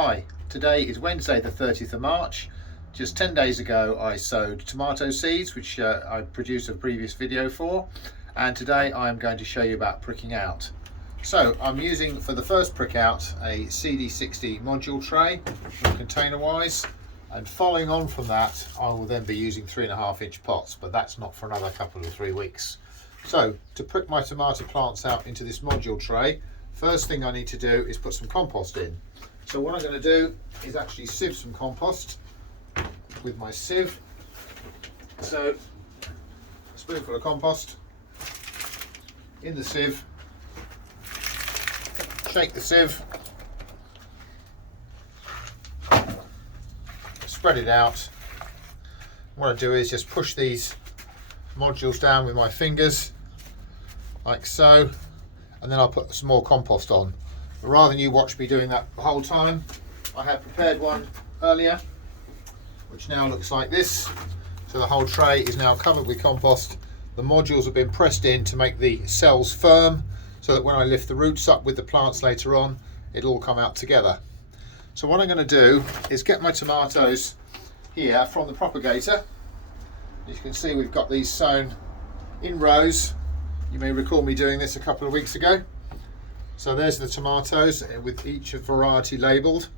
Hi, today is Wednesday the 30th of March. Just 10 days ago I sowed tomato seeds, which I produced a previous video for, and today I am going to show you about pricking out. So I'm using for the first prick out a CD60 module tray, container wise, and following on from that I will then be using 3.5-inch pots, but that's not for another couple of 3 weeks. So to prick my tomato plants out into this module tray, first thing I need to do is put some compost in. So what I'm going to do is actually sieve some compost with my sieve. So a spoonful of compost in the sieve, shake the sieve, spread it out. What I do is just push these modules down with my fingers like so, and then I'll put some more compost on. But rather than you watch me doing that the whole time, I had prepared one earlier which now looks like this. So the whole tray is now covered with compost. The modules have been pressed in to make the cells firm, so that when I lift the roots up with the plants later on, it'll all come out together. So what I'm going to do is get my tomatoes here from the propagator. As you can see, we've got these sown in rows. You may recall me doing this a couple of weeks ago. So there's the tomatoes with each variety labelled,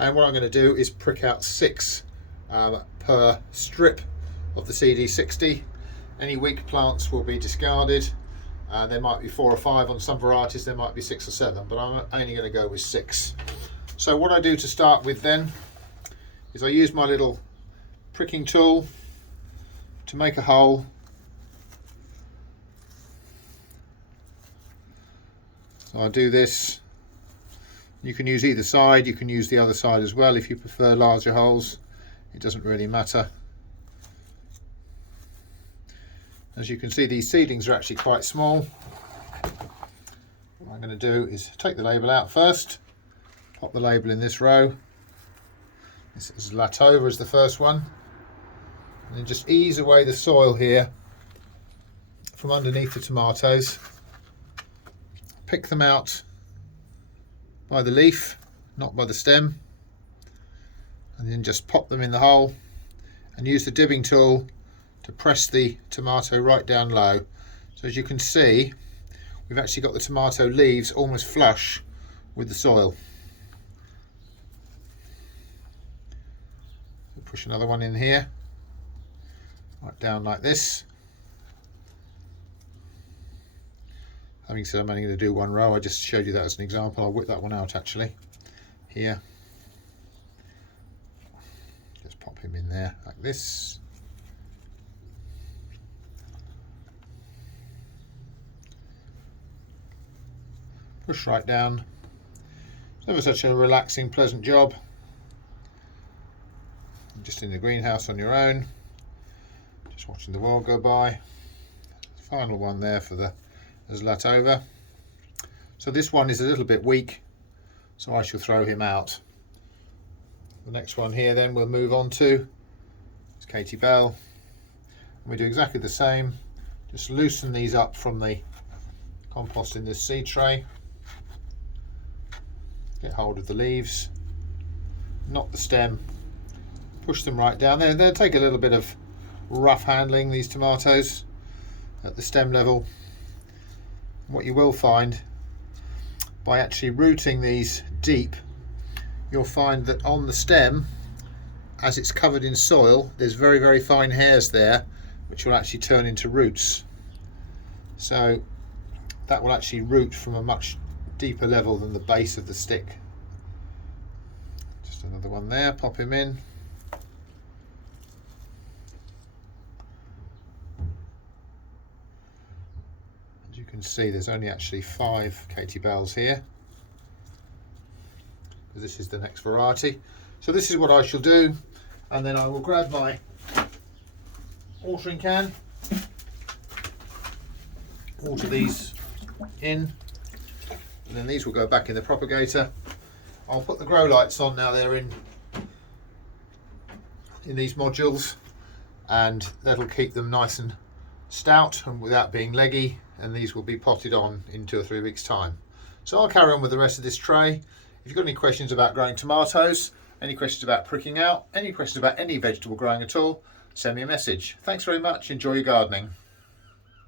and what I'm going to do is prick out 6 per strip of the CD60. Any weak plants will be discarded. There might be 4 or 5 on some varieties, there might be 6 or 7, but I'm only going to go with 6. So what I do to start with then is I use my little pricking tool to make a hole. So I'll do this. You can use either side, you can use the other side as well if you prefer larger holes. It doesn't really matter. As you can see, these seedlings are actually quite small. What I'm going to do is take the label out first, pop the label in this row. This is Latover is the first one, and then just ease away the soil here from underneath the tomatoes. Pick them out by the leaf, not by the stem, and then just pop them in the hole and use the dibbing tool to press the tomato right down low. So as you can see, we've actually got the tomato leaves almost flush with the soil. So push another one in here, right down like this. Having said I'm only going to do 1 row, I just showed you that as an example. I'll whip that one out actually here. Just pop him in there like this. Push right down. It's never such a relaxing, pleasant job. Just in the greenhouse on your own, just watching the world go by. Final one there for the Latover. So this one is a little bit weak, so I shall throw him out. The next one here then we'll move on to is Katie Bell, and we do exactly the same. Just loosen these up from the compost in this seed tray, get hold of the leaves, not the stem, push them right down there. They'll take a little bit of rough handling, these tomatoes, at the stem level. What you will find by actually rooting these deep, you'll find that on the stem, as it's covered in soil, there's very, very fine hairs there which will actually turn into roots. So that will actually root from a much deeper level than the base of the stick. Just another one there, pop him in. You can see there's only actually 5 Katie Bells here, because this is the next variety. So this is what I shall do, and then I will grab my watering can, water these in, and then these will go back in the propagator. I'll put the grow lights on now they're in these modules, and that'll keep them nice and stout and without being leggy, and these will be potted on in 2 or 3 weeks time. So I'll carry on with the rest of this tray. If you've got any questions about growing tomatoes, any questions about pricking out, any questions about any vegetable growing at all, send me a message. Thanks very much. Enjoy your gardening.